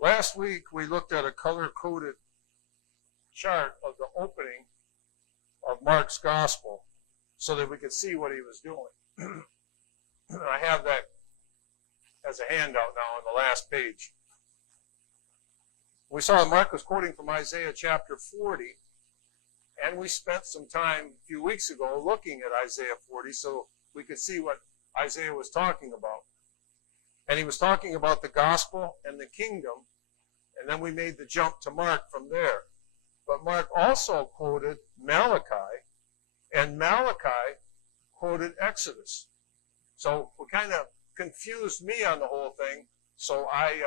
Last week we looked at a color-coded chart of the opening of Mark's gospel so that we could see what he was doing. I have that as a handout now on the last page. We saw Mark was quoting from Isaiah chapter 40, and we spent some time a few weeks ago looking at Isaiah 40 so we could see what Isaiah was talking about. And he was talking about the gospel and the kingdom, and then we made the jump to Mark from there. But Mark also quoted Malachi, and Malachi quoted Exodus. So it kind of confused me on the whole thing, so I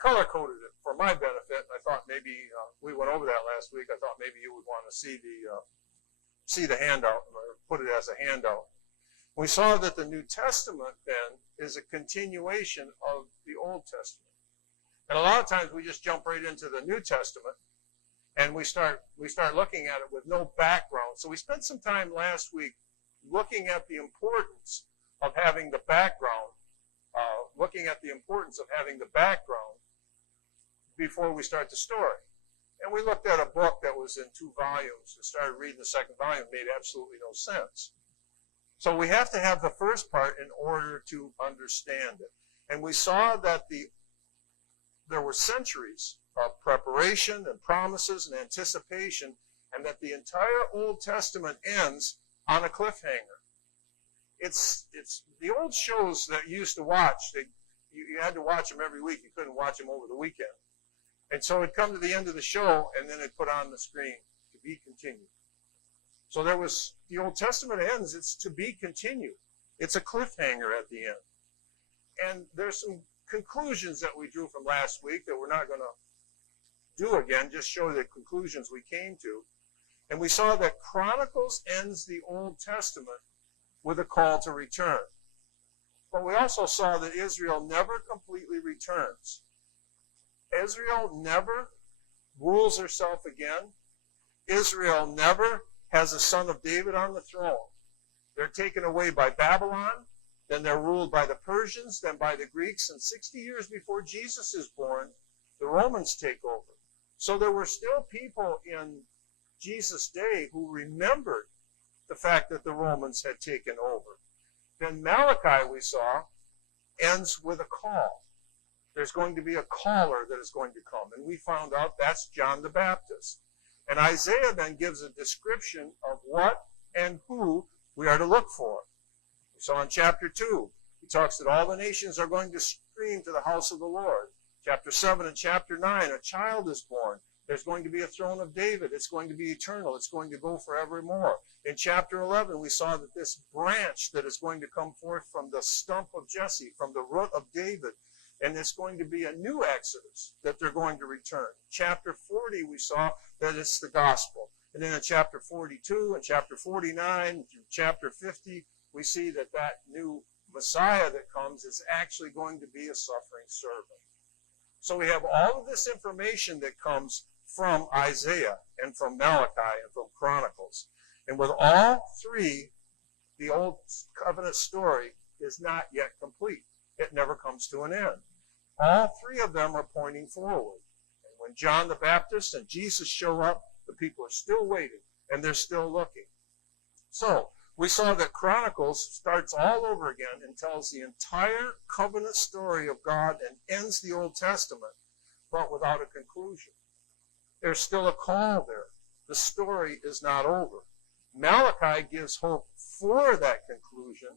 color-coded it for my benefit. I thought maybe, we went over that last week, I thought maybe you would want to see the handout, or put it as a handout. We saw that the New Testament, then, is a continuation of the Old Testament. And a lot of times we just jump right into the New Testament, and we start looking at it with no background. So we spent some time last week looking at the importance of having the background, before we start the story. And we looked at a book that was in 2 volumes and started reading the second volume. It made absolutely no sense. So we have to have the first part in order to understand it. And we saw that there were centuries of preparation and promises and anticipation, and that the entire Old Testament ends on a cliffhanger. It's the old shows that you used to watch. You had to watch them every week. You couldn't watch them over the weekend. And so it'd come to the end of the show, and then it'd put on the screen, to be continued. So the Old Testament ends, it's to be continued. It's a cliffhanger at the end. And there's some conclusions that we drew from last week that we're not going to do again, just show the conclusions we came to. And we saw that Chronicles ends the Old Testament with a call to return. But we also saw that Israel never completely returns. Israel never rules herself again. Israel never has a son of David on the throne. They're taken away by Babylon, then they're ruled by the Persians, then by the Greeks, and 60 years before Jesus is born, the Romans take over. So there were still people in Jesus' day who remembered the fact that the Romans had taken over. Then Malachi, we saw, ends with a call. There's going to be a caller that is going to come, and we found out that's John the Baptist. And Isaiah then gives a description of what and who we are to look for. We saw in chapter 2, he talks that all the nations are going to stream to the house of the Lord. Chapter 7 and chapter 9, a child is born. There's going to be a throne of David. It's going to be eternal. It's going to go forevermore. In chapter 11, we saw that this branch that is going to come forth from the stump of Jesse, from the root of David, and it's going to be a new Exodus that they're going to return. Chapter 40, we saw that it's the gospel. And then in chapter 42 and chapter 49 through chapter 50, we see that that new Messiah that comes is actually going to be a suffering servant. So we have all of this information that comes from Isaiah and from Malachi and from Chronicles. And with all three, the Old Covenant story is not yet complete. It never comes to an end. All three of them are pointing forward. And when John the Baptist and Jesus show up, the people are still waiting, and they're still looking. So we saw that Chronicles starts all over again and tells the entire covenant story of God and ends the Old Testament, but without a conclusion. There's still a call there. The story is not over. Malachi gives hope for that conclusion,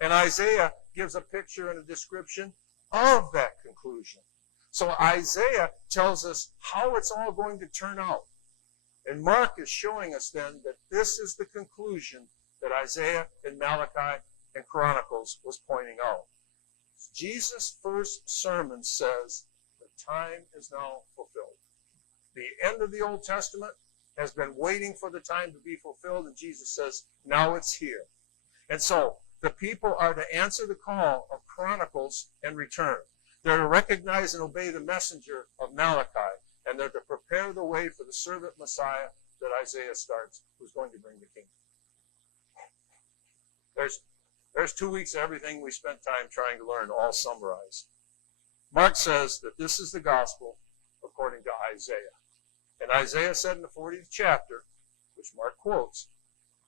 and Isaiah gives a picture and a description of that conclusion. So Isaiah tells us how it's all going to turn out. And Mark is showing us then that this is the conclusion that Isaiah and Malachi and Chronicles was pointing out. Jesus' first sermon says, the time is now fulfilled. The end of the Old Testament has been waiting for the time to be fulfilled, and Jesus says, now it's here. And so the people are to answer the call of Chronicles and return. They're to recognize and obey the messenger of Malachi, and they're to prepare the way for the servant Messiah that Isaiah starts, who's going to bring the kingdom. There's 2 weeks of everything we spent time trying to learn, all summarized. Mark says that this is the gospel according to Isaiah. And Isaiah said in the 40th chapter, which Mark quotes,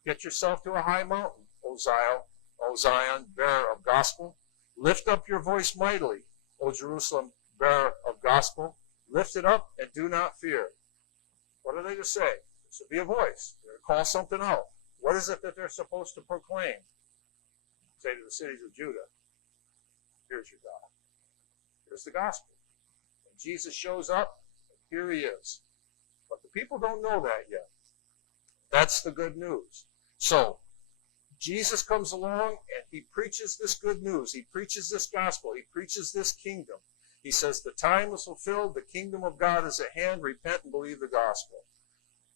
"Get yourself to a high mountain, O Zion, bearer of gospel. Lift up your voice mightily, O Jerusalem, bearer of gospel. Lift it up and do not fear." What are they to say? This will be a voice. They're to call something out. What is it that they're supposed to proclaim? Say to the cities of Judah, here's your God. Here's the gospel. And Jesus shows up, and here he is. But the people don't know that yet. That's the good news. So, Jesus comes along and he preaches this good news. He preaches this gospel. He preaches this kingdom. He says the time is fulfilled. The kingdom of God is at hand. Repent and believe the gospel.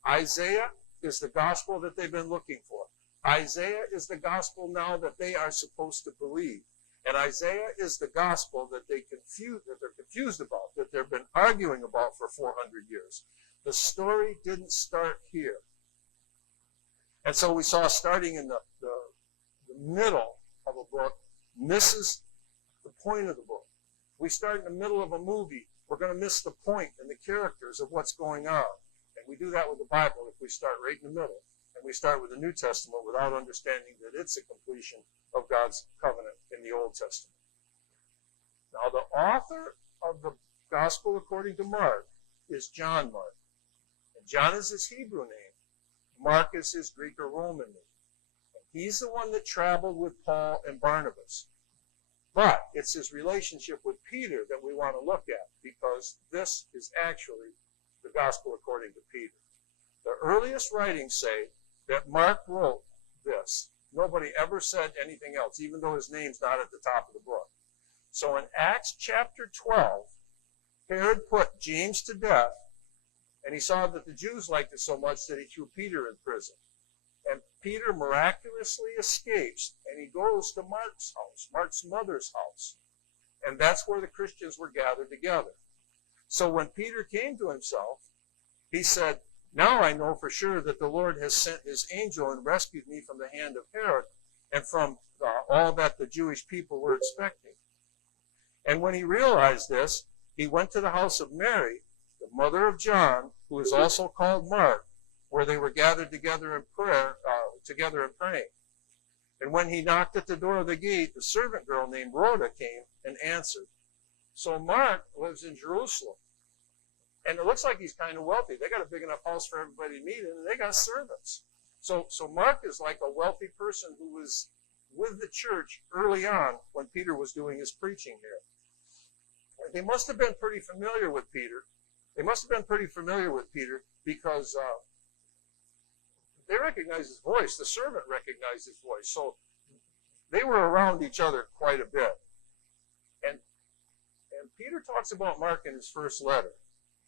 Isaiah is the gospel that they've been looking for. Isaiah is the gospel now that they are supposed to believe. And Isaiah is the gospel that they're confused about, that they've been arguing about for 400 years. The story didn't start here. And so we saw starting in the middle of a book misses the point of the book. We start in the middle of a movie, we're going to miss the point and the characters of what's going on. And we do that with the Bible if we start right in the middle. And we start with the New Testament without understanding that it's a completion of God's covenant in the Old Testament. Now, the author of the Gospel according to Mark is John Mark. And John is his Hebrew name. Mark is his Greek or Roman name. And he's the one that traveled with Paul and Barnabas. But it's his relationship with Peter that we want to look at, because this is actually the Gospel according to Peter. The earliest writings say that Mark wrote this. Nobody ever said anything else, even though his name's not at the top of the book. So in Acts chapter 12, Herod put James to death, and he saw that the Jews liked it so much that he threw Peter in prison. And Peter miraculously escapes, and he goes to Mark's house, Mark's mother's house. And that's where the Christians were gathered together. So when Peter came to himself, he said, "Now I know for sure that the Lord has sent his angel and rescued me from the hand of Herod and from all that the Jewish people were expecting." And when he realized this, he went to the house of Mary, the mother of John, who is also called Mark, where they were gathered together in prayer, and praying. And when he knocked at the door of the gate, the servant girl named Rhoda came and answered. So Mark lives in Jerusalem. And it looks like he's kind of wealthy. They got a big enough house for everybody to meet in, and they got servants. So Mark is like a wealthy person who was with the church early on when Peter was doing his preaching here. They must have been pretty familiar with Peter. Because they recognized his voice. The servant recognized his voice. So they were around each other quite a bit. And Peter talks about Mark in his first letter.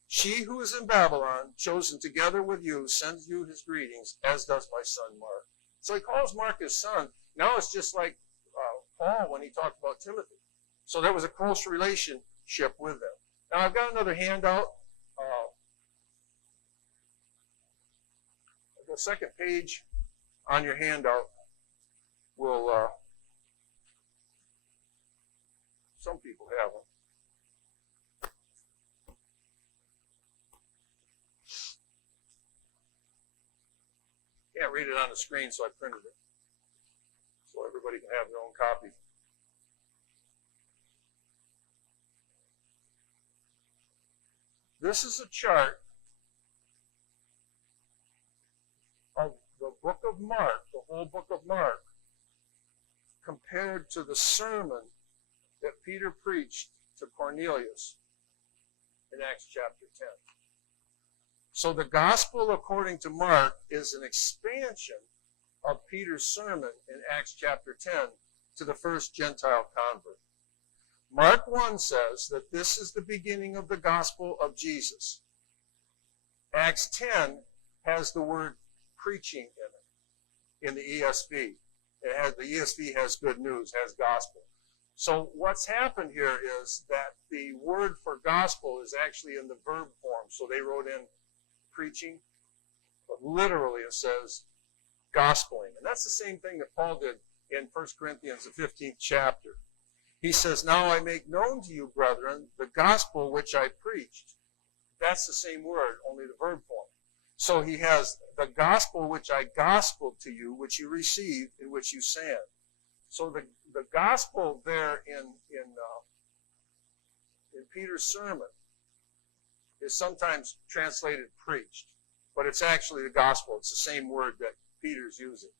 "She who is in Babylon, chosen together with you, sends you his greetings, as does my son Mark." So he calls Mark his son. Now it's just like Paul when he talked about Timothy. So there was a close relationship with them. Now I've got another handout. The second page on your handout will, some people have them. Can't read it on the screen, so I printed it, so everybody can have their own copy. This is a chart of the book of Mark, the whole book of Mark, compared to the sermon that Peter preached to Cornelius in Acts chapter 10. So the gospel according to Mark is an expansion of Peter's sermon in Acts chapter 10 to the first Gentile convert. Mark 1 says that this is the beginning of the gospel of Jesus. Acts 10 has the word preaching in it, in the ESV. The ESV has good news, has gospel. So what's happened here is that the word for gospel is actually in the verb form. So they wrote in preaching, but literally it says gospeling. And that's the same thing that Paul did in 1 Corinthians, the 15th chapter. He says, now I make known to you, brethren, the gospel which I preached. That's the same word, only the verb form. So he has the gospel which I gospeled to you, which you received, in which you stand. So the gospel there in Peter's sermon is sometimes translated preached, but it's actually the gospel. It's the same word that Peter's using.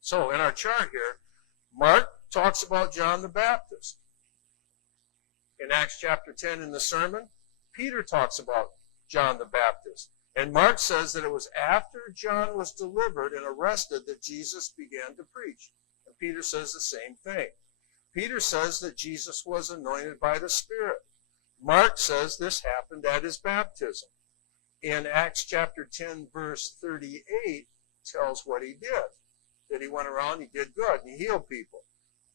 So in our chart here, Mark talks about John the Baptist. In Acts chapter 10 in the sermon, Peter talks about John the Baptist. And Mark says that it was after John was delivered and arrested that Jesus began to preach. And Peter says the same thing. Peter says that Jesus was anointed by the Spirit. Mark says this happened at his baptism. In Acts chapter 10, verse 38, tells what he did. That he went around, he did good, and he healed people.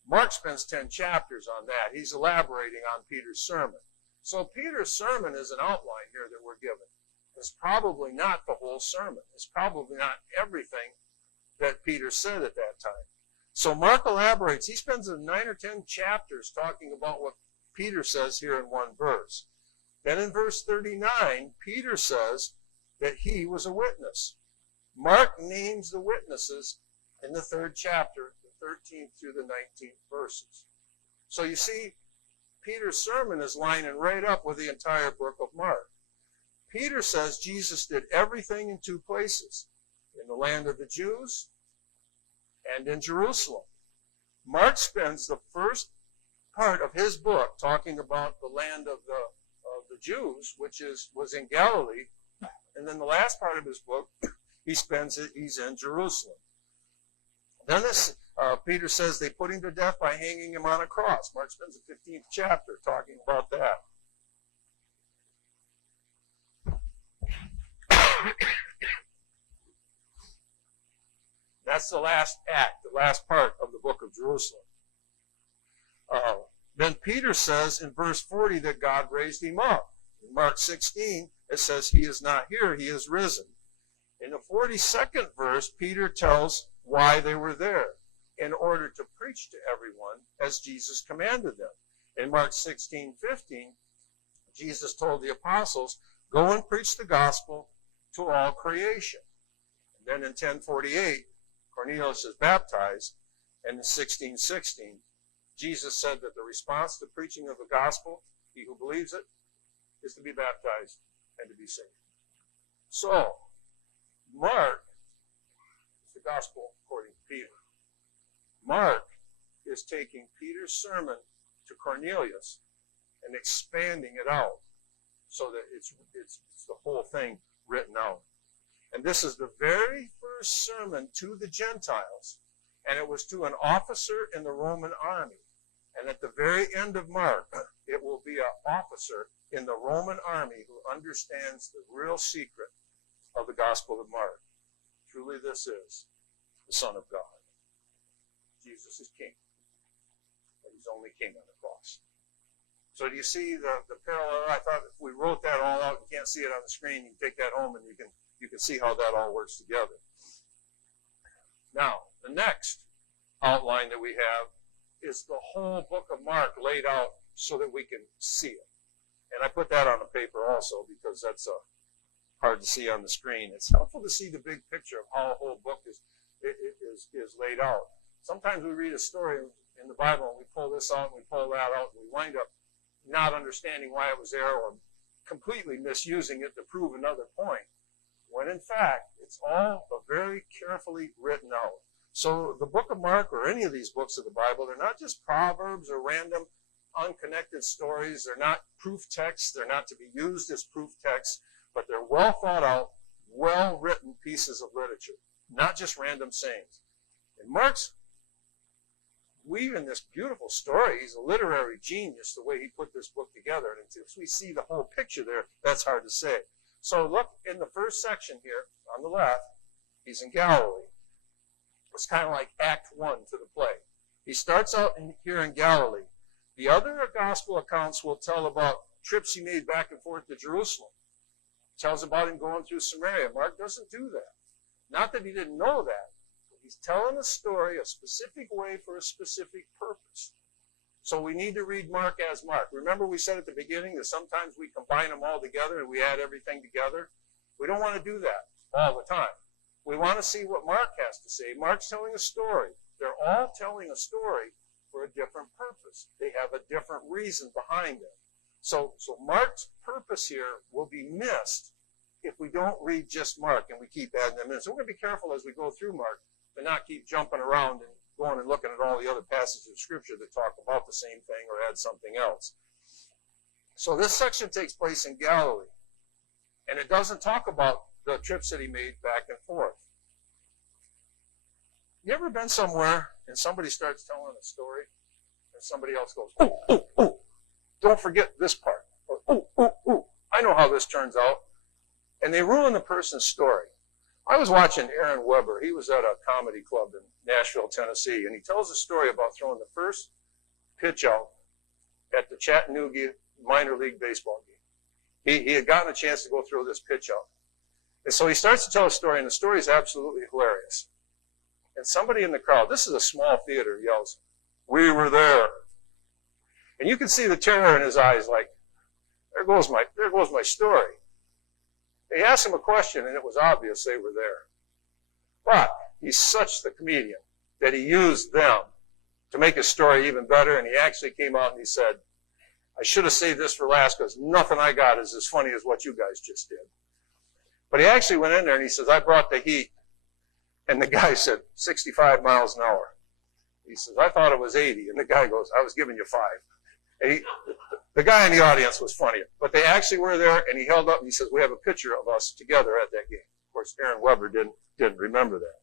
Mark spends 10 chapters on that. He's elaborating on Peter's sermon. So Peter's sermon is an outline here that we're given. It's probably not the whole sermon. It's probably not everything that Peter said at that time. So Mark elaborates. He spends 9 or 10 chapters talking about what Peter says here in one verse. Then in verse 39, Peter says that he was a witness. Mark names the witnesses in the 3rd chapter, the 13th through the 19th verses. So you see, Peter's sermon is lining right up with the entire book of Mark. Peter says Jesus did everything in 2 places, in the land of the Jews and in Jerusalem. Mark spends the first part of his book talking about the land of the Jews, which was in Galilee, and then the last part of his book, he's in Jerusalem. Then Peter says they put him to death by hanging him on a cross. Mark spends the 15th chapter talking about that. That's the last act, the last part of the book of Jerusalem. Then Peter says in verse 40 that God raised him up. In Mark 16, it says he is not here, he is risen. In the 42nd verse, Peter tells why they were there, in order to preach to everyone as Jesus commanded them. In Mark 16:15, Jesus told the apostles, go and preach the gospel to all creation. And then in 10:48, Cornelius is baptized, and in 16:16, Jesus said that the response to preaching of the gospel, he who believes it, is to be baptized and to be saved. So, Mark is the gospel according to Peter. Mark is taking Peter's sermon to Cornelius and expanding it out so that it's the whole thing written out. And this is the very first sermon to the Gentiles, and it was to an officer in the Roman army. And at the very end of Mark, it will be an officer in the Roman army who understands the real secret of the Gospel of Mark. Truly this is the Son of God. Jesus is King, but he's only King on the cross. So do you see the parallel? I thought if we wrote that all out, you can't see it on the screen, you can take that home and you can see how that all works together. Now, the next outline that we have is the whole book of Mark laid out so that we can see it. And I put that on the paper also because that's hard to see on the screen. It's helpful to see the big picture of how a whole book is laid out. Sometimes we read a story in the Bible and we pull this out and we pull that out and we wind up not understanding why it was there or completely misusing it to prove another point, when in fact it's all very carefully written out. So the book of Mark, or any of these books of the Bible, they're not just proverbs or random unconnected stories. They're not proof texts. They're not to be used as proof texts, but they're well thought out, well written pieces of literature, not just random sayings. And Mark's weaving this beautiful story. He's a literary genius, the way he put this book together. And until we see the whole picture there, that's hard to say. So look in the first section here on the left, he's in Galilee. It's kind of like Act 1 to the play. He starts out here in Galilee. The other gospel accounts will tell about trips he made back and forth to Jerusalem. It tells about him going through Samaria. Mark doesn't do that. Not that he didn't know that. But he's telling a story a specific way for a specific purpose. So we need to read Mark as Mark. Remember we said at the beginning that sometimes we combine them all together and we add everything together? We don't want to do that all the time. We want to see what Mark has to say. Mark's telling a story. They're all telling a story for a different purpose. They have a different reason behind it. So Mark's purpose here will be missed if we don't read just Mark and we keep adding them in. So we're going to be careful as we go through Mark to not keep jumping around and going and looking at all the other passages of Scripture that talk about the same thing or add something else. So this section takes place in Galilee. And it doesn't talk about the trips that he made back and forth. You ever been somewhere and somebody starts telling a story and somebody else goes, oh, oh, oh, don't forget this part. Or, oh, oh, oh, I know how this turns out. And they ruin the person's story. I was watching Aaron Weber. He was at a comedy club in Nashville, Tennessee, and he tells a story about throwing the first pitch out at the Chattanooga minor league baseball game. He had gotten a chance to go throw this pitch out. And so he starts to tell a story, and the story is absolutely hilarious. And somebody in the crowd, this is a small theater, yells, "We were there." And you can see the terror in his eyes, like, there goes my story. They asked him a question, and it was obvious they were there. But he's such the comedian that he used them to make his story even better, and he actually came out and he said, I should have saved this for last because nothing I got is as funny as what you guys just did. But he actually went in there and he says, I brought the heat. And the guy said, 65 miles an hour. He says, I thought it was 80. And the guy goes, I was giving you 5. And the guy in the audience was funnier. But they actually were there, and he held up and he says, we have a picture of us together at that game. Of course, Aaron Weber didn't remember that.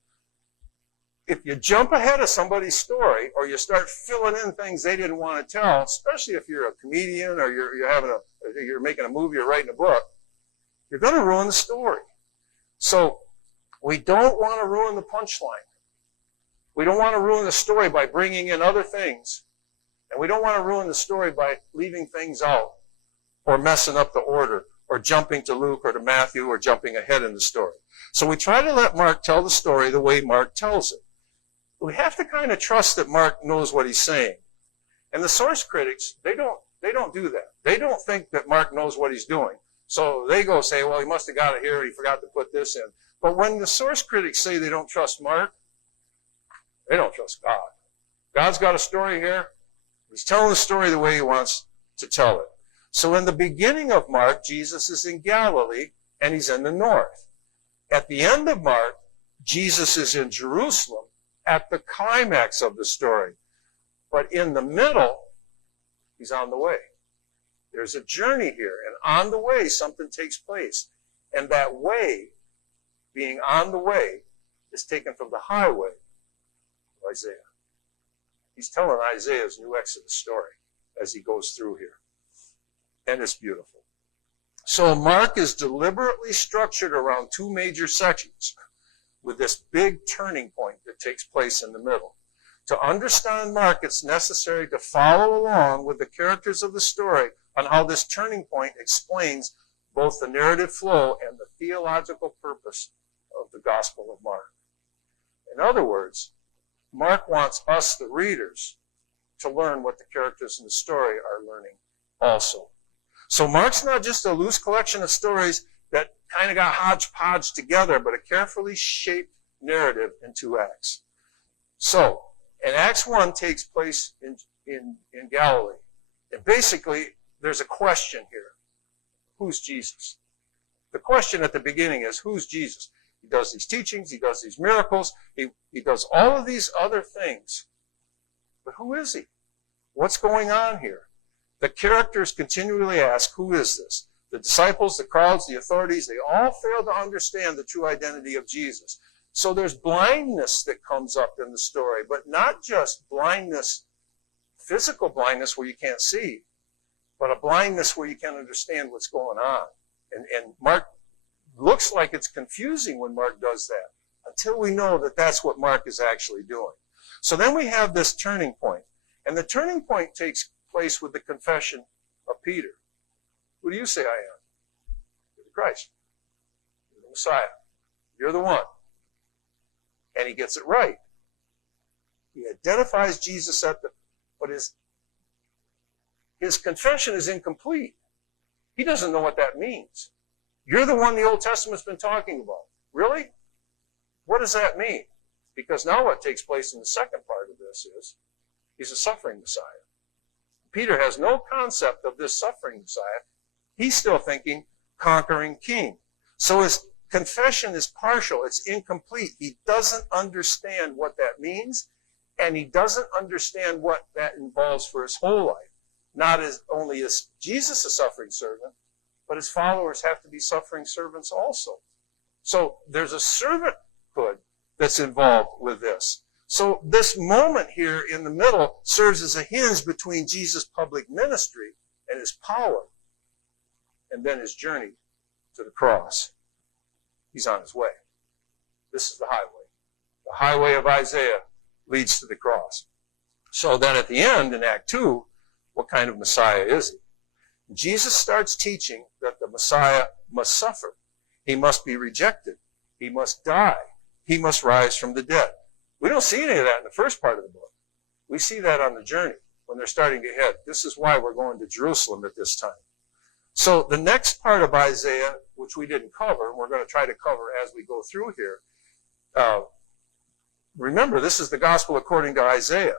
If you jump ahead of somebody's story or you start filling in things they didn't want to tell, especially if you're a comedian or you're making a movie or writing a book, you're going to ruin the story. So we don't want to ruin the punchline. We don't want to ruin the story by bringing in other things. And we don't want to ruin the story by leaving things out or messing up the order or jumping to Luke or to Matthew or jumping ahead in the story. So we try to let Mark tell the story the way Mark tells it. We have to kind of trust that Mark knows what he's saying. And the source critics, they don't do that. They don't think that Mark knows what he's doing. So they go say, well, he must have got it here and he forgot to put this in. But when the source critics say they don't trust Mark, they don't trust God. God's got a story here. He's telling the story the way he wants to tell it. So in the beginning of Mark, Jesus is in Galilee and he's in the north. At the end of Mark, Jesus is in Jerusalem at the climax of the story. But in the middle, he's on the way. There's a journey here, and on the way, something takes place. And that way, being on the way, is taken from the highway of Isaiah. He's telling Isaiah's new Exodus story as he goes through here. And it's beautiful. So Mark is deliberately structured around 2 major sections with this big turning point that takes place in the middle. To understand Mark, it's necessary to follow along with the characters of the story on how this turning point explains both the narrative flow and the theological purpose of the Gospel of Mark. In other words, Mark wants us, the readers, to learn what the characters in the story are learning also. So Mark's not just a loose collection of stories that kind of got hodgepodge together, but a carefully shaped narrative in 2 acts. So, and Acts 1 takes place in Galilee. And basically, there's a question here. Who's Jesus? The question at the beginning is, who's Jesus? He does these teachings, he does these miracles, he does all of these other things. But who is he? What's going on here? The characters continually ask, who is this? The disciples, the crowds, the authorities, they all fail to understand the true identity of Jesus. So there's blindness that comes up in the story, but not just blindness, physical blindness where you can't see, but a blindness where you can't understand what's going on. And Mark looks like it's confusing when Mark does that, until we know that that's what Mark is actually doing. So then we have this turning point. And the turning point takes place with the confession of Peter. Who do you say I am? You're the Christ. You're the Messiah. You're the one. And he gets it right. He identifies Jesus but his his confession is incomplete. He doesn't know what that means. You're the one the Old Testament's been talking about. Really? What does that mean? Because now what takes place in the second part of this is, he's a suffering Messiah. Peter has no concept of this suffering Messiah. He's still thinking conquering king. So his confession is partial. It's incomplete. He doesn't understand what that means, and he doesn't understand what that involves for his whole life. Not as only as Jesus a suffering servant, but his followers have to be suffering servants also. So there's a servanthood that's involved with this. So this moment here in the middle serves as a hinge between Jesus' public ministry and his power, and then his journey to the cross. He's on his way. This is the highway. The highway of Isaiah leads to the cross. So then at the end, in Act 2, what kind of Messiah is he? Jesus starts teaching that the Messiah must suffer. He must be rejected. He must die. He must rise from the dead. We don't see any of that in the first part of the book. We see that on the journey when they're starting to head. This is why we're going to Jerusalem at this time. So the next part of Isaiah, which we didn't cover, and we're going to try to cover as we go through here. Remember, this is the gospel according to Isaiah.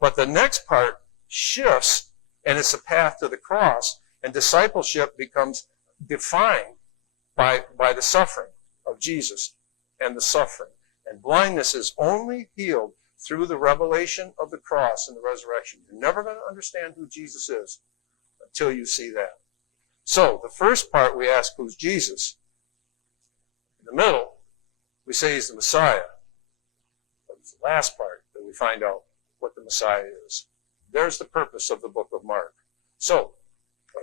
But the next part shifts, and it's a path to the cross, and discipleship becomes defined by the suffering of Jesus and the suffering. And blindness is only healed through the revelation of the cross and the resurrection. You're never going to understand who Jesus is until you see that. So, the first part we ask, who's Jesus? In the middle, we say he's the Messiah. But it's the last part that we find out what the Messiah is. There's the purpose of the book of Mark. So,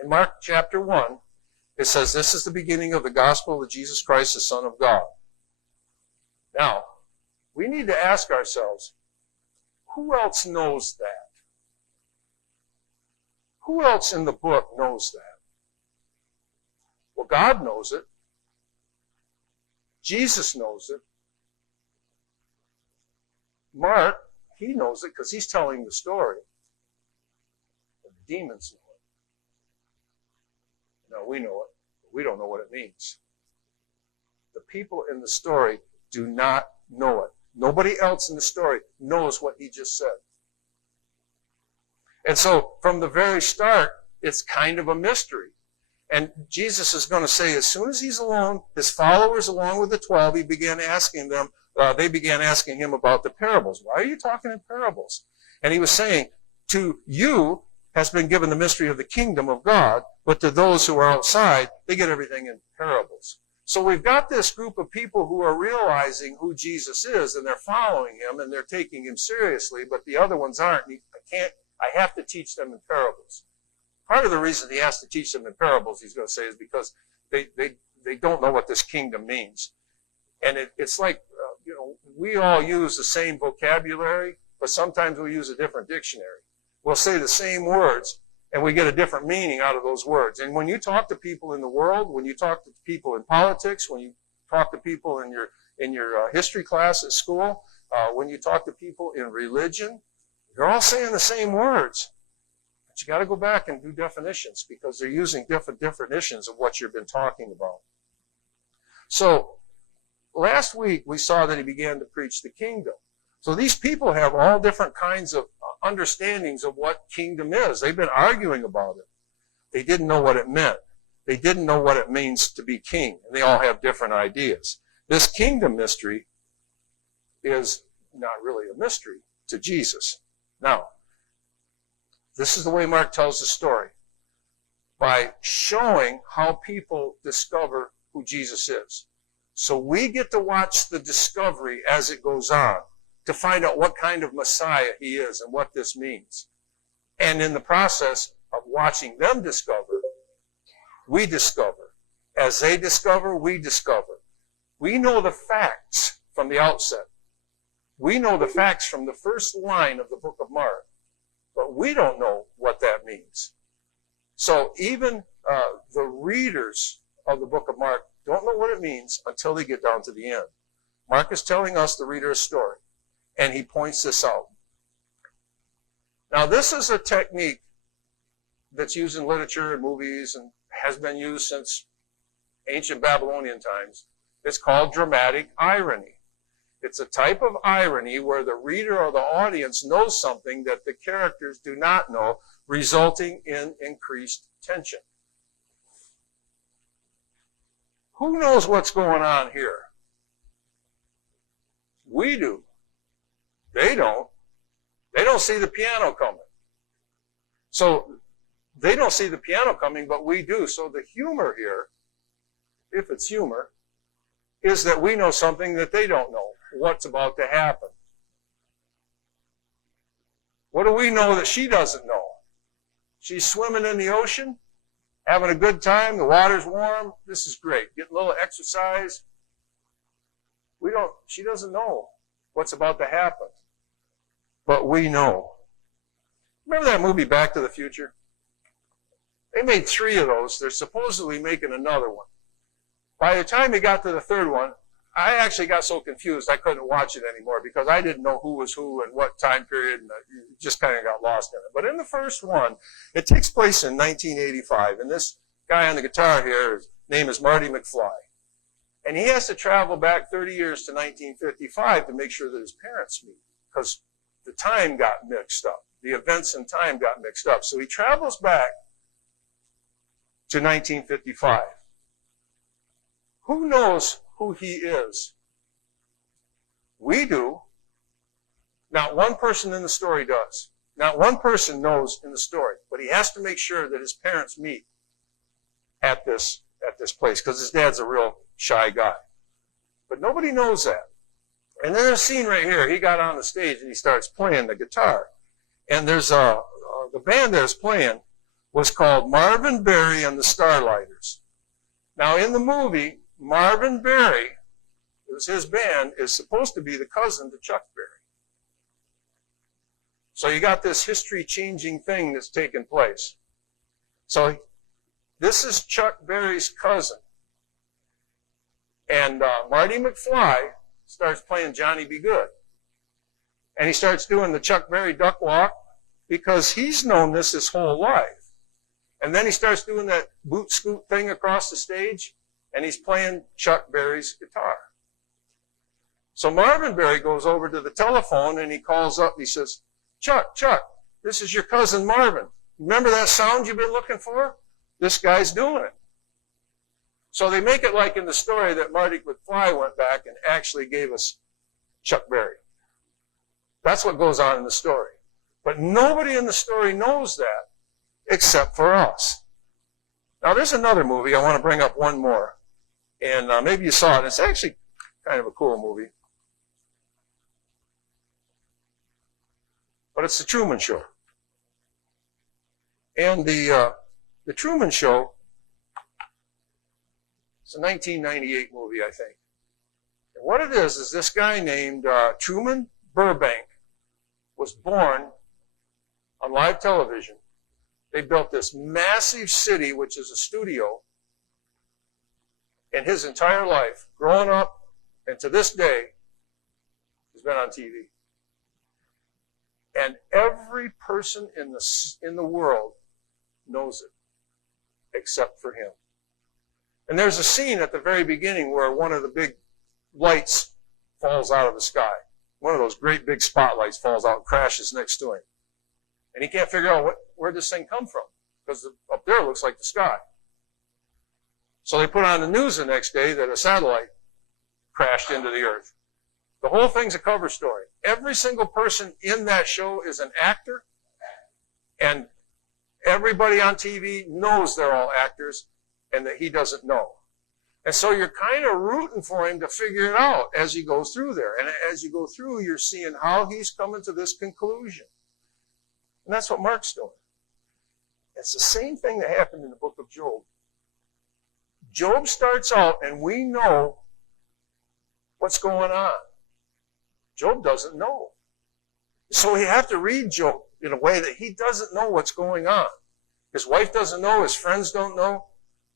in Mark chapter 1, it says, this is the beginning of the gospel of Jesus Christ, the Son of God. Now, we need to ask ourselves, who else knows that? Who else in the book knows that? Well, God knows it. Jesus knows it. Mark, he knows it because he's telling the story. But the demons know it. No, we know it, but we don't know what it means. The people in the story do not know it. Nobody else in the story knows what he just said. And so, from the very start, it's kind of a mystery. And Jesus is going to say, as soon as he's alone, his followers, along with the 12, they began asking him about the parables. Why are you talking in parables? And he was saying, to you has been given the mystery of the kingdom of God, but to those who are outside, they get everything in parables. So we've got this group of people who are realizing who Jesus is, and they're following him, and they're taking him seriously, but the other ones aren't. I have to teach them in parables. Part of the reason he has to teach them in parables, he's going to say, is because they don't know what this kingdom means. And it's like, we all use the same vocabulary, but sometimes we use a different dictionary. We'll say the same words, and we get a different meaning out of those words. And when you talk to people in the world, when you talk to people in politics, when you talk to people in your history class at school, when you talk to people in religion, they're all saying the same words. But you got to go back and do definitions because they're using different definitions of what you've been talking about. So, last week we saw that he began to preach the kingdom. So these people have all different kinds of understandings of what kingdom is. They've been arguing about it. They didn't know what it meant. They didn't know what it means to be king. And they all have different ideas. This kingdom mystery is not really a mystery to Jesus. Now, this is the way Mark tells the story. By showing how people discover who Jesus is. So we get to watch the discovery as it goes on to find out what kind of Messiah he is and what this means. And in the process of watching them discover, we discover. As they discover, we discover. We know the facts from the outset. We know the facts from the first line of the book of Mark, but we don't know what that means. So even the readers of the book of Mark don't know what it means until they get down to the end. Mark is telling us to read a story, and he points this out. Now, this is a technique that's used in literature and movies and has been used since ancient Babylonian times. It's called dramatic irony. It's a type of irony where the reader or the audience knows something that the characters do not know, resulting in increased tension. Who knows what's going on here? We do. They don't. They don't see the piano coming. So they don't see the piano coming, but we do. So the humor here, if it's humor, is that we know something that they don't know. What's about to happen? What do we know that she doesn't know? She's swimming in the ocean, having a good time, the water's warm, this is great. Getting a little exercise. She doesn't know what's about to happen. But we know. Remember that movie Back to the Future? They made 3 of those. They're supposedly making another one. By the time they got to the 3rd one, I actually got so confused I couldn't watch it anymore because I didn't know who was who and what time period, and I just kind of got lost in it. But in the first one, it takes place in 1985, and this guy on the guitar here, his name is Marty McFly. And he has to travel back 30 years to 1955 to make sure that his parents meet because the time got mixed up. The events and time got mixed up. So he travels back to 1955. Who knows who he is? We do. Not one person in the story does. Not one person knows in the story, but he has to make sure that his parents meet at this place because his dad's a real shy guy. But nobody knows that. And there's a scene right here. He got on the stage and he starts playing the guitar. And there's the band that's playing was called Marvin Berry and the Starlighters. Now in the movie, Marvin Berry, it was his band, is supposed to be the cousin to Chuck Berry. So you got this history-changing thing that's taking place. So this is Chuck Berry's cousin. And Marty McFly starts playing Johnny B. Good. And he starts doing the Chuck Berry duck walk because he's known this his whole life. And then he starts doing that boot scoot thing across the stage, and he's playing Chuck Berry's guitar. So Marvin Berry goes over to the telephone and he calls up, he says, Chuck, this is your cousin Marvin. Remember that sound you've been looking for? This guy's doing it. So they make it like in the story that Marty McFly went back and actually gave us Chuck Berry. That's what goes on in the story. But nobody in the story knows that except for us. Now there's another movie. I want to bring up one more. And maybe you saw it. It's actually kind of a cool movie. But it's The Truman Show. And the Truman Show, it's a 1998 movie, I think. And what it is this guy named Truman Burbank was born on live television. They built this massive city, which is a studio, and his entire life, growing up, and to this day, he's been on TV. And every person in the world knows it, except for him. And there's a scene at the very beginning where one of the big lights falls out of the sky. One of those great big spotlights falls out and crashes next to him. And he can't figure out where this thing come from, because up there it looks like the sky. So they put on the news the next day that a satellite crashed into the earth. The whole thing's a cover story. Every single person in that show is an actor, and everybody on TV knows they're all actors and that he doesn't know. And so you're kind of rooting for him to figure it out as he goes through there. And as you go through, you're seeing how he's coming to this conclusion. And that's what Mark's doing. It's the same thing that happened in the book of Job. Job starts out, and we know what's going on. Job doesn't know. So we have to read Job in a way that he doesn't know what's going on. His wife doesn't know. His friends don't know.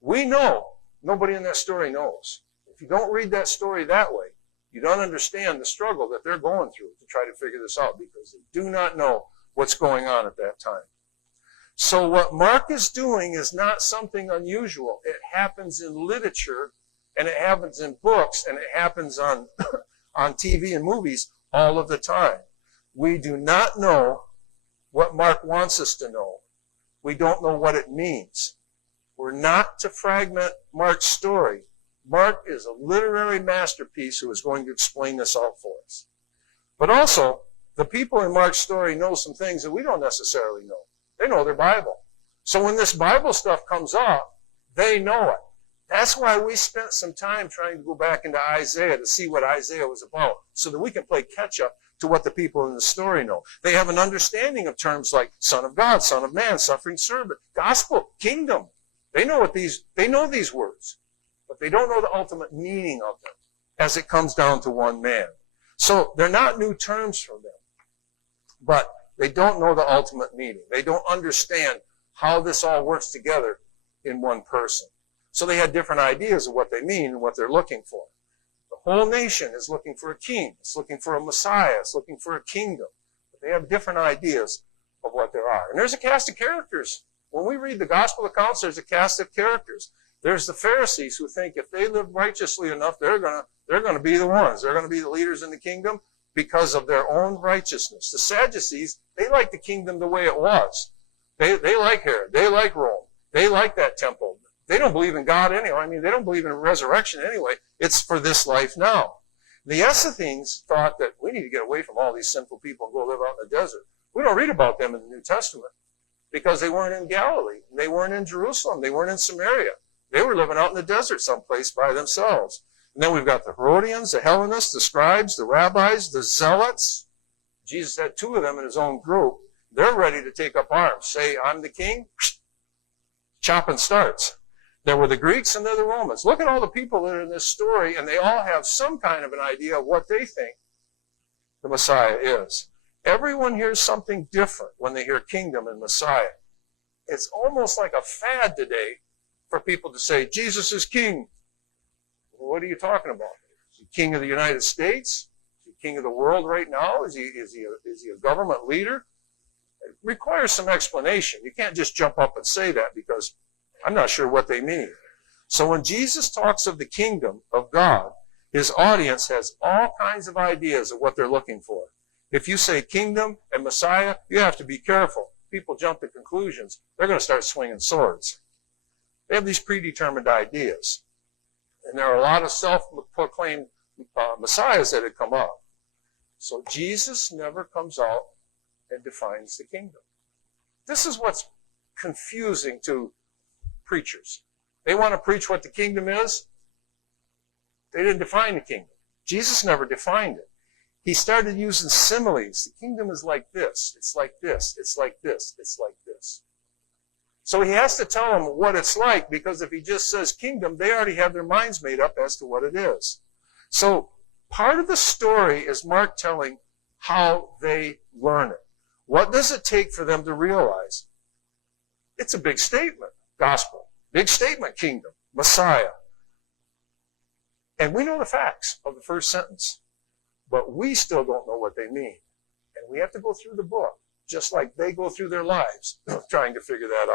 We know. Nobody in that story knows. If you don't read that story that way, you don't understand the struggle that they're going through to try to figure this out, because they do not know what's going on at that time. So what Mark is doing is not something unusual. It happens in literature, and it happens in books, and it happens on, on TV and movies all of the time. We do not know what Mark wants us to know. We don't know what it means. We're not to fragment Mark's story. Mark is a literary masterpiece who is going to explain this all for us. But also, the people in Mark's story know some things that we don't necessarily know. They know their Bible. So when this Bible stuff comes up, they know it. That's why we spent some time trying to go back into Isaiah to see what Isaiah was about, so that we can play catch up to what the people in the story know. They have an understanding of terms like Son of God, Son of Man, Suffering Servant, Gospel, Kingdom. They know these words, but they don't know the ultimate meaning of them as it comes down to one man. So they're not new terms for them, but they don't know the ultimate meaning. They don't understand how this all works together in one person. So they had different ideas of what they mean and what they're looking for. The whole nation is looking for a king. It's looking for a Messiah. It's looking for a kingdom. But they have different ideas of what there are. And there's a cast of characters. When we read the gospel accounts, there's a cast of characters. There's the Pharisees who think if they live righteously enough, they're going to be the ones. They're going to be the leaders in the kingdom because of their own righteousness. The Sadducees, they like the kingdom the way it was. They like Herod. They like Rome. They like that temple. They don't believe in God anyway. I mean, they don't believe in resurrection anyway. It's for this life now. The Essenes thought that we need to get away from all these sinful people and go live out in the desert. We don't read about them in the New Testament because they weren't in Galilee. They weren't in Jerusalem. They weren't in Samaria. They were living out in the desert someplace by themselves. And then we've got the Herodians, the Hellenists, the scribes, the rabbis, the zealots. Jesus had two of them in his own group. They're ready to take up arms. Say, I'm the king. Chopping starts. There were the Greeks and there are the Romans. Look at all the people that are in this story, and they all have some kind of an idea of what they think the Messiah is. Everyone hears something different when they hear kingdom and Messiah. It's almost like a fad today for people to say, Jesus is king. Well, what are you talking about? Is he king of the United States? Is he king of the world right now? Is he a government leader? It requires some explanation. You can't just jump up and say that because I'm not sure what they mean. So when Jesus talks of the kingdom of God, his audience has all kinds of ideas of what they're looking for. If you say kingdom and Messiah, you have to be careful. People jump to conclusions. They're going to start swinging swords. They have these predetermined ideas. And there are a lot of self-proclaimed messiahs that have come up. So Jesus never comes out and defines the kingdom. This is what's confusing to preachers. They want to preach what the kingdom is. They didn't define the kingdom. Jesus never defined it. He started using similes. The kingdom is like this. It's like this. It's like this. It's like this. So he has to tell them what it's like, because if he just says kingdom, they already have their minds made up as to what it is. So part of the story is Mark telling how they learn it. What does it take for them to realize? It's a big statement. Gospel. Big statement, kingdom, Messiah. And we know the facts of the first sentence, but we still don't know what they mean. And we have to go through the book, just like they go through their lives, trying to figure that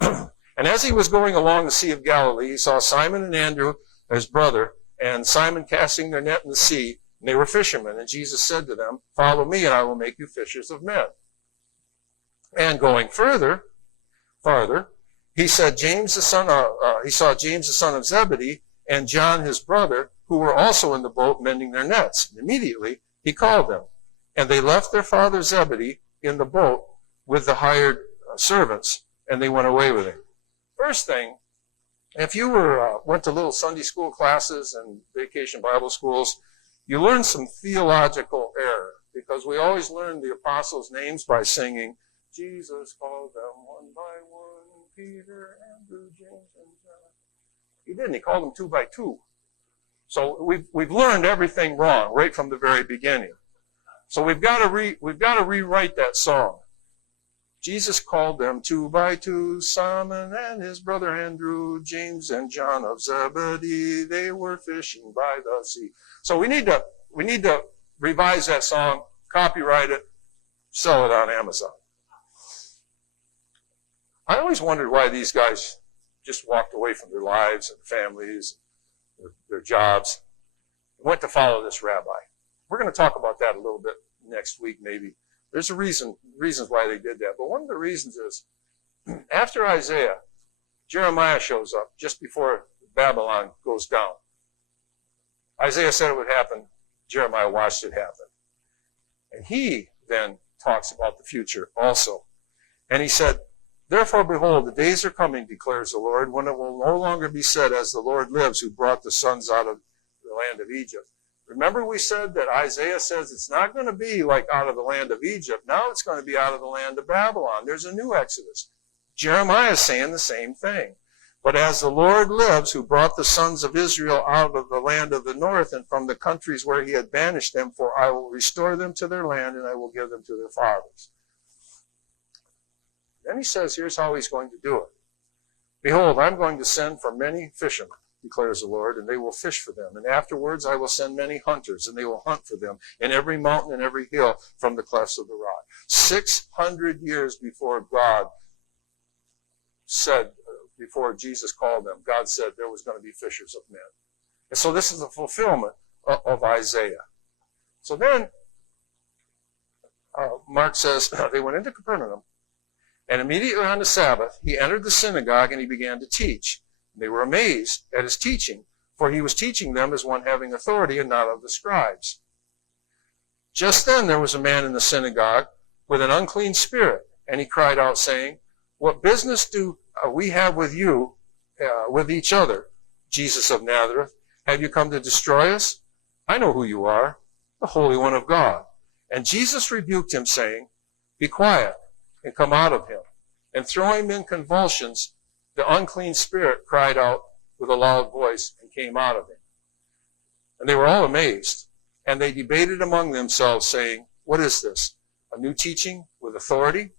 out. And as he was going along the Sea of Galilee, he saw Simon and Andrew, his brother, and Simon casting their net in the sea, and they were fishermen. And Jesus said to them, follow me, and I will make you fishers of men. And going farther, he saw James the son of Zebedee and John his brother, who were also in the boat mending their nets. And immediately he called them, and they left their father Zebedee in the boat with the hired servants, and they went away with him. First thing, if you went to little Sunday school classes and vacation Bible schools, you learned some theological error, because we always learned the apostles' names by singing, Jesus called them one by one, Peter, Andrew, James, and John. He didn't. He called them two by two. So we've learned everything wrong right from the very beginning. So we've got to rewrite that song. Jesus called them two by two, Simon and his brother Andrew, James and John of Zebedee. They were fishing by the sea. So we need to revise that song, copyright it, sell it on Amazon. I always wondered why these guys just walked away from their lives and families, their jobs, and went to follow this rabbi. We're going to talk about that a little bit next week, maybe. There's reasons why they did that. But one of the reasons is, after Isaiah, Jeremiah shows up just before Babylon goes down. Isaiah said it would happen. Jeremiah watched it happen. And he then talks about the future also. And he said, therefore, behold, the days are coming, declares the Lord, when it will no longer be said, as the Lord lives, who brought the sons out of the land of Egypt. Remember we said that Isaiah says it's not going to be like out of the land of Egypt. Now it's going to be out of the land of Babylon. There's a new Exodus. Jeremiah is saying the same thing. But as the Lord lives, who brought the sons of Israel out of the land of the north and from the countries where he had banished them, for I will restore them to their land and I will give them to their fathers. Then he says, here's how he's going to do it. Behold, I'm going to send for many fishermen, declares the Lord, and they will fish for them. And afterwards I will send many hunters, and they will hunt for them in every mountain and every hill from the clefts of the rock. 600 years before God said, before Jesus called them, God said there was going to be fishers of men. And so this is a fulfillment of Isaiah. So then, Mark says, they went into Capernaum, and immediately on the Sabbath, he entered the synagogue and he began to teach. They were amazed at his teaching, for he was teaching them as one having authority and not of the scribes. Just then there was a man in the synagogue with an unclean spirit, and he cried out, saying, what business do we have with you, with each other, Jesus of Nazareth? Have you come to destroy us? I know who you are, the Holy One of God. And Jesus rebuked him, saying, be quiet, and come out of him. And throwing him in convulsions, the unclean spirit cried out with a loud voice and came out of him. And they were all amazed. And they debated among themselves, saying, what is this? A new teaching with authority?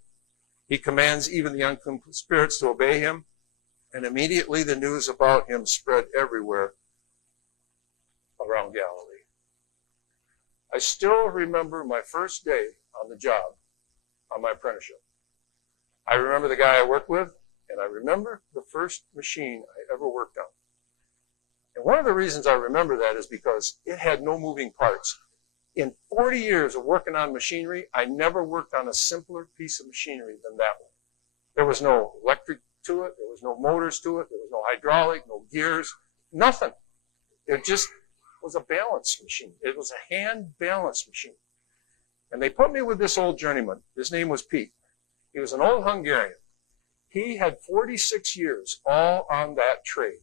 He commands even the unclean spirits to obey him. And immediately the news about him spread everywhere around Galilee. I still remember my first day on the job, on my apprenticeship. I remember the guy I worked with, and I remember the first machine I ever worked on. And one of the reasons I remember that is because it had no moving parts. In 40 years of working on machinery, I never worked on a simpler piece of machinery than that one. There was no electric to it. There was no motors to it. There was no hydraulic, no gears, nothing. It just was a balance machine. It was a hand balance machine. And they put me with this old journeyman. His name was Pete. He was an old Hungarian. He had 46 years all on that trade.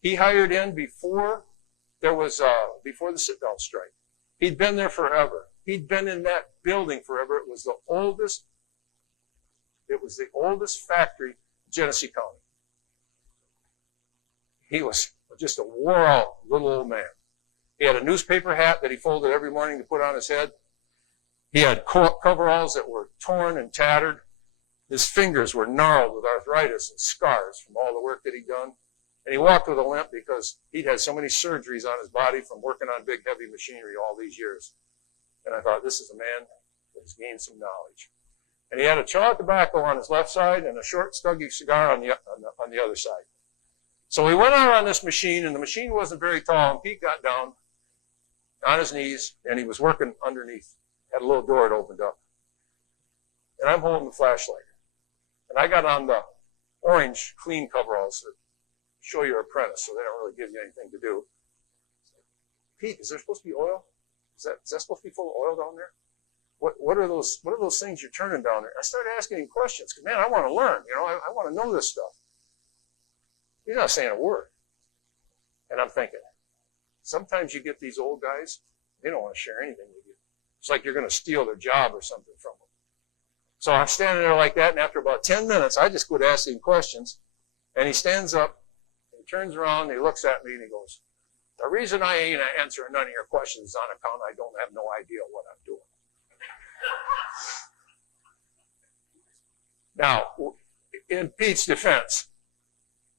He hired in before before the sit-down strike. He'd been there forever. He'd been in that building forever. It was the oldest factory in Genesee County. He was just a wore-out little old man. He had a newspaper hat that he folded every morning to put on his head. He had coveralls that were torn and tattered. His fingers were gnarled with arthritis and scars from all the work that he'd done. And he walked with a limp because he'd had so many surgeries on his body from working on big, heavy machinery all these years. And I thought, this is a man that has gained some knowledge. And he had a chaw of tobacco on his left side and a short, stuggy cigar on the other side. So we went out on this machine, and the machine wasn't very tall, and Pete got down on his knees, and he was working underneath. Had a little door that opened up. And I'm holding the flashlight. And I got on the orange clean coveralls that show you're apprentice, so they don't really give you anything to do. Pete, is there supposed to be oil? Is that supposed to be full of oil down there? What are those things you're turning down there? I started asking him questions, because man, I want to learn. I want to know this stuff. He's not saying a word. And I'm thinking, sometimes you get these old guys, they don't want to share anything with you. It's like you're going to steal their job or something from them. So I'm standing there like that, and after about 10 minutes, I just quit asking questions. And he stands up, and he turns around, and he looks at me, and he goes, the reason I ain't answering none of your questions is on account I don't have no idea what I'm doing. Now, in Pete's defense,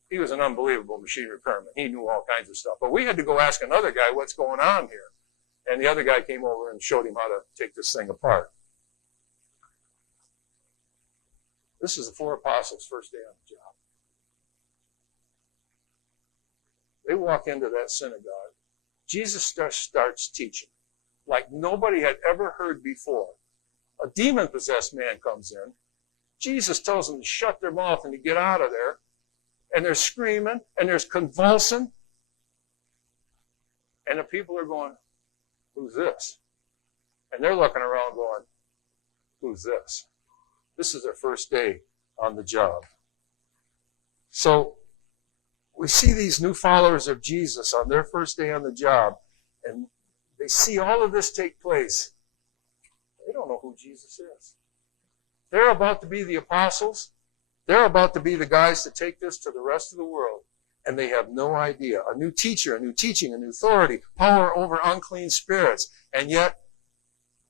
he was an unbelievable machine repairman. He knew all kinds of stuff. But we had to go ask another guy what's going on here. And the other guy came over and showed him how to take this thing apart. This is the 4 apostles' first day on the job. They walk into that synagogue. Jesus starts teaching like nobody had ever heard before. A demon-possessed man comes in. Jesus tells them to shut their mouth and to get out of there. And they're screaming, and there's convulsing. And the people are going, who's this? And they're looking around going, who's this? This is their first day on the job. So we see these new followers of Jesus on their first day on the job, and they see all of this take place. They don't know who Jesus is. They're about to be the apostles. They're about to be the guys to take this to the rest of the world. And they have no idea. A new teacher, a new teaching, a new authority, power over unclean spirits. And yet,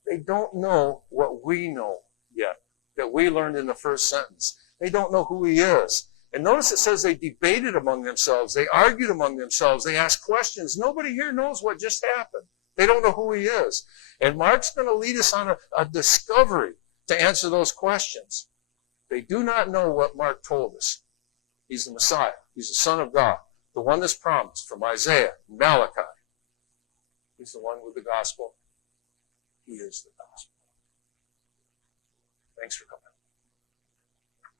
they don't know what we know yet, that we learned in the first sentence. They don't know who he is. And notice it says they debated among themselves. They argued among themselves. They asked questions. Nobody here knows what just happened. They don't know who he is. And Mark's going to lead us on a discovery to answer those questions. They do not know what Mark told us. He's the Messiah. He's the Son of God, the one that's promised from Isaiah, Malachi. He's the one with the gospel. He is the gospel. Thanks for coming.